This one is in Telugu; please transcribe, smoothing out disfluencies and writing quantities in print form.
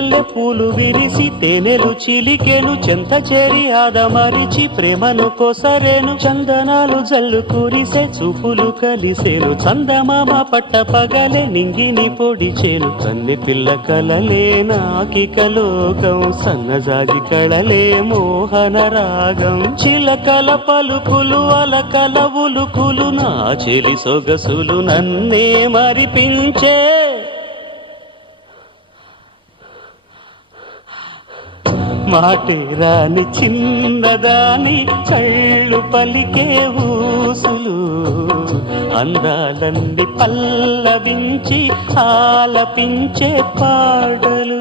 మల్లె పూలు విరిసి తేనెలు చిలికెను చెంత చేరి ఆదమరిచి ప్రేమను కొసరేను చందనాలు జల్లు కురిసే చూపులు కలిసేను చందమామ పట్ట పగలే నింగిని పొడిచేను కన్నె పిల్ల కలలే నాకిక లోకం సన్నజాగి కళలే మోహన రాగం చిలకల పలుకులు అలకల ఉలుకులు నా చెలి సొగసులు నన్నే మరిపించే మాటే రాని చిన్నదాని కళ్ళు పలికే ఊసులు అందాలన్నీ పల్లవించి ఆలపించే పాటలు